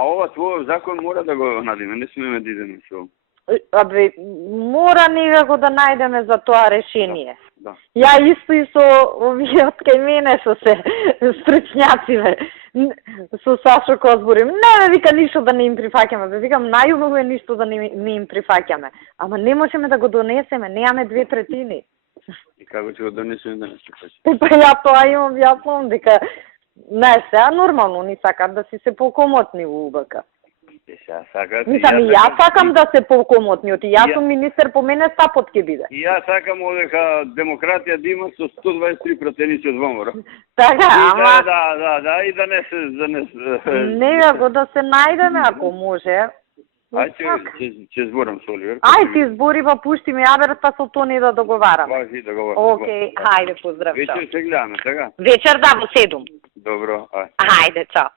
А ова твој закон мора да го надиме, не смеме да идеме со. Абе, мора некако да најдеме за тоа решение. Да. Ја исто и со овие од кај мене што се стручњаци, со Сашо Козбурим. Не, вика, ништо да не им прифаќаме. Бе, викам, најубаво е ништо да не им прифаќаме. Ама не можеме да го донесеме, немаме 2/3. И како ќе го донесеме да не се пачи? Па ја тоа им објаснувам дека не сега нормално ни сакат да си се покомотни во УБК. Мислам, и јас сакам да се покомотни, оти јас сум министер, по мене стапот ќе биде. И јас сакам одека демократија да има со 123 пратеници од ВМРО. Така, ама... Да, и да не се... Некако да се најдеме, ако може. Ајде, ќе зборам со Оливер. Ајде, ти збори, па пушти ми јаберот, па со Тони да договараме. Важи, договараме. Океј, хајде, поздрав. Вечер се гледаме, така? Вечер, да, во 7. Добро, ајде. Хајде, чао.